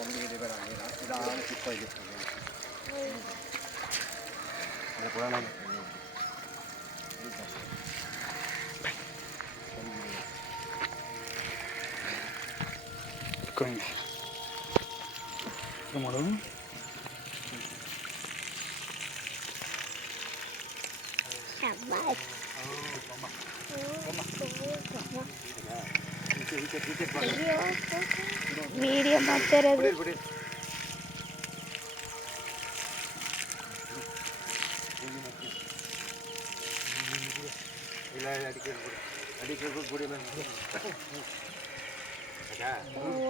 ಕೊಂಬಿಗೆ ಬೇಡ ನಿಧಾನ ಚಿಕ್ಕೋಗಿ ಪುರಾಣ ಮಾಡೋದು ವಿಡಿಯೋ ಮಾಡ್ತಿರೋದು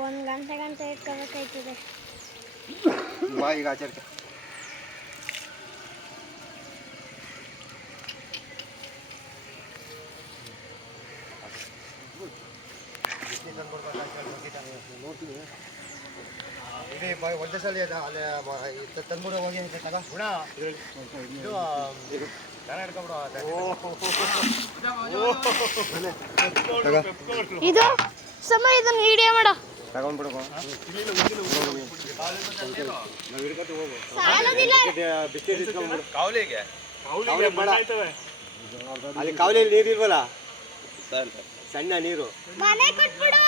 ಒಂದು ಗಂಟೆ ಇಟ್ಕೋಬೇಕಾಯ್ತದೆ ಬಾ ಈಗ ಆಚರಿಕೆ ಇಡೀ ಒಂದೇ ಸಲ ಅಲ್ಲಿ ತಂದ್ಬಿಡು ಹೋಗಿ ತಗ ಗುಣ ಇದು ಸಮಯ ಇದನ್ನು ವಿಡಿಯೋ ಮಾಡ ತಗೊಂಡ್ಬಿಡು ಕಾವಲಿಗೆ ಅಲ್ಲಿ ಕಾವಲಿಯಲ್ಲಿ ನೀರಿಲ್ವಲ್ಲ ಸಣ್ಣ ನೀರು ಮನೆ ಕೊಟ್ಬಿಡು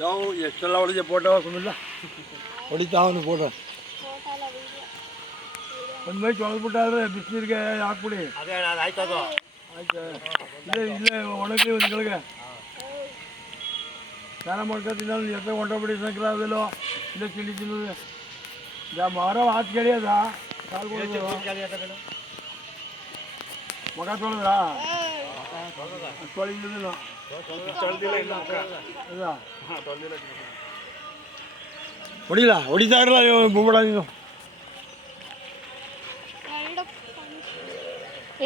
ನಾವು ಎಷ್ಟೆಲ್ಲ ಹೊಡಿದೆ ಫೋಟೋ ಹಾಕೋದಿಲ್ಲ ಹೊಡಿತಾ ಅವನು ಫೋಟೋ ಒಂದು ಮೈ ತೊಳೆದ್ಬಿಟ್ಟಾದ್ರೆ ಬಿಸಿನೀರಿಗೆ ಹಾಕ್ಬಿಡಿ ಆಯ್ತದು ಆಯ್ತು ಇಲ್ಲೇ ಒಣಗಿ ಒಂದು ಗಳಿಗೆ ಸ್ನಾನ ಮಾಡ್ಕೊತೀನಿ ನಾನು ಎತ್ತ ಹೊಂಟೋಗ್ಬಿಡಿ ಸಂಕ್ರಾಂತಿಲೋ ಇಲ್ಲೇ ತಿಂಡಿ ತಿನ್ನೋದು ಮಾರೋ ಹಾಕಿ ಕೇಳಿಯದ ಕಾಲು ಮಗ ತೊಳೆದ್ರಾ ತೊಳೆದಿಲ್ಲ ಹೊಡಿಲ್ಲ ಹೊಡಿತಾ ಇರಲ್ಲ ಬೋಗಡ ನೀನು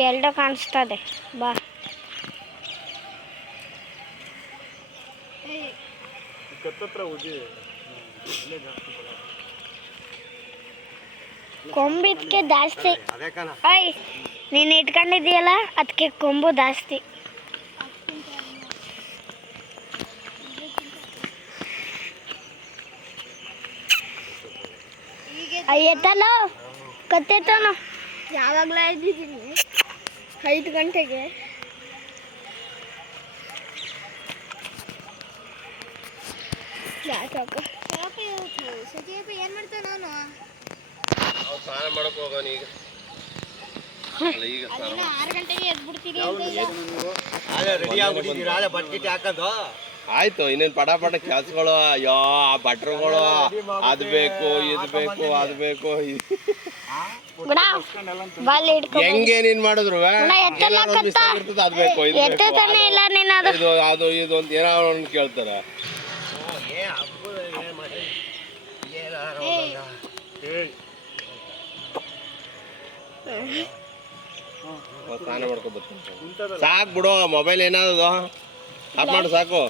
ಎರಡು ಕಾಣಿಸ್ತದೆ ಬಾ ಕೊಂಬಿದ್ಕೆ ಜಾಸ್ತಿ ಐ ನೀನು ಇಟ್ಕೊಂಡಿದ್ದೀಯಲ್ಲ ಅದಕ್ಕೆ ಕೊಂಬು ಜಾಸ್ತಿ ಎತ್ತಲ್ಲ ಕತ್ತೆತ್ತಾನ ಯಾವಾಗಲೂ ಇದ್ದಿದ್ದೀನಿ 5 ಗಂಟೆಗೆ ಏನು ಮಾಡ್ತೇವೆ ನಾನು ಸ್ನಾನ ಮಾಡಕ್ ಹೋಗೋಣ ಈಗ 6 ಗಂಟೆಗೆ ಎದ್ಬಿಡ್ತೀನಿ ರೆಡಿ ಆಗ್ಬಿಟ್ಟಿದ್ದೀರಾ ಬಟ್ಕಿಟ್ ಹಾಕೋದು ಆಯ್ತು ಇನ್ನೇನು ಪಟ ಕೆಲ್ಸಗಳು ಅಯ್ಯೋ ಆ ಭಟ್ರುಗಳು ಅದು ಬೇಕು ಇದು ಬೇಕು ಅದು ಬೇಕು ಹೆಂಗೆ ನೀನ್ ಮಾಡಿದ್ರು ಅದು ಬೇಕು ಇದು ಅದು ಇದು ಅಂತ ಏನೋ ಕೇಳ್ತಾರೆ ಸ್ನಾನ ಮಾಡ್ಕೊ ಬರ್ತೀನಿ ಸಾಕು ಬಿಡು ಮೊಬೈಲ್ ಏನಾದ್ರು ಆಫ್ ಮಾಡು ಸಾಕು